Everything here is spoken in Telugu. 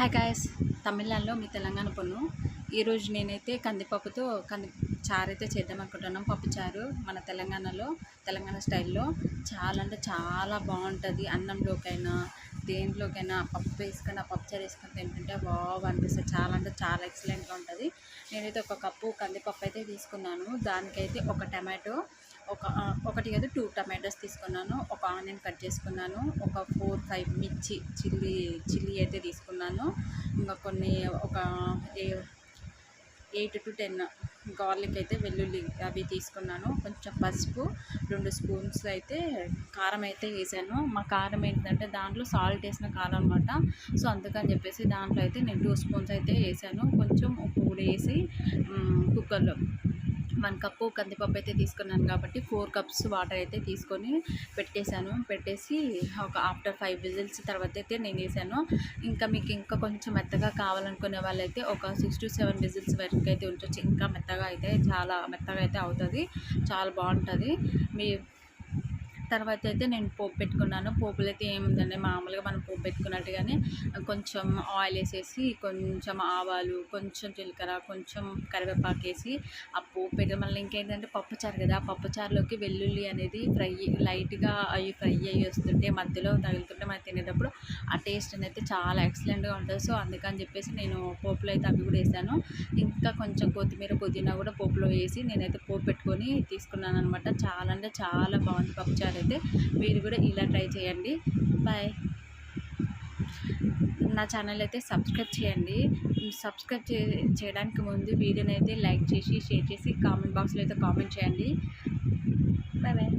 హాయ్ గాయ్స్, తమిళనాడులో మీ తెలంగాణ పొన్ను. ఈరోజు నేనైతే కందిపప్పుతో చారు అయితే చేద్దాం అనుకుంటున్నాం. పప్పుచారు మన తెలంగాణ స్టైల్లో చాలా అంటే చాలా బాగుంటుంది. అన్నంలోకైనా దేంట్లోకైనా పప్పు వేసుకొని పప్పుచారు వేసుకొని తింటుంటే వావ్ అనిపిస్తుంది. చాలా అంటే చాలా ఎక్సలెంట్గా ఉంటుంది. నేనైతే ఒక కప్పు కందిపప్పు అయితే తీసుకున్నాను. దానికైతే ఒక టమాటో, ఒకటి కాదు 2 టమాటోస్ తీసుకున్నాను. ఒక ఆనియన్ కట్ చేసుకున్నాను. ఒక 4-5 మిర్చి చిల్లీ అయితే తీసుకున్నాను. ఇంకా కొన్ని ఒక 8-10 గార్లిక్ అయితే వెల్లుల్లి అవి తీసుకున్నాను. కొంచెం పసుపు, 2 స్పూన్స్ అయితే కారం అయితే వేసాను. మా కారం ఏంటంటే దాంట్లో సాల్ట్ వేసిన కారం అనమాట. సో అందుకని చెప్పేసి దాంట్లో అయితే నేను 2 స్పూన్స్ అయితే వేసాను. కొంచెం ఉప్పు కూడా వేసి కుక్కర్లో 1 కప్పు కందిపప్పు అయితే తీసుకున్నాను కాబట్టి 4 కప్స్ వాటర్ అయితే తీసుకొని పెట్టేసి ఒక ఆఫ్టర్ 5 విజిల్స్ తర్వాత అయితే నేను వేసాను. మీకు ఇంకా కొంచెం మెత్తగా కావాలనుకునే వాళ్ళైతే ఒక 6-7 విజిల్స్ వరకు అయితే ఉంచవచ్చు. ఇంకా మెత్తగా అయితే చాలా మెత్తగా అయితే అవుతుంది, చాలా బాగుంటుంది. తర్వాత అయితే నేను పోపు పెట్టుకున్నాను. పోపులు అయితే ఏముందండి, మామూలుగా మనం పోపు పెట్టుకున్నట్టుగానే కొంచెం ఆయిల్ వేసేసి, కొంచెం ఆవాలు, కొంచెం జీలకర్ర, కొంచెం కరివేపాకు వేసి ఆ పోపు పెట్టి మళ్ళీ ఇంకేంటంటే పప్పుచారు కదా, ఆ పప్పుచారులోకి వెల్లుల్లి అనేది లైట్గా అవి ఫ్రై అయ్యి వస్తుంటే మధ్యలో తగులుతుంటే మనం తినేటప్పుడు ఆ టేస్ట్ అనేది చాలా ఎక్సలెంట్గా ఉంటుంది. సో అందుకని చెప్పేసి నేను పోపులో అయితే అవి కూడా వేసాను. ఇంకా కొంచెం కొత్తిమీర, పుదీనా కూడా పోపులో వేసి నేనైతే పోపు పెట్టుకొని తీసుకున్నాను అనమాట. చాలా అంటే చాలా బాగుంది పప్పుచారు అయితే. మీరు కూడా ఇలా ట్రై చేయండి. బాయ్. నా ఛానల్ అయితే సబ్స్క్రైబ్ చేయండి. సబ్స్క్రైబ్ చేయడానికి ముందు వీడియోని అయితే లైక్ చేసి, షేర్ చేసి, కామెంట్ బాక్స్లో అయితే కామెంట్ చేయండి. Bye bye.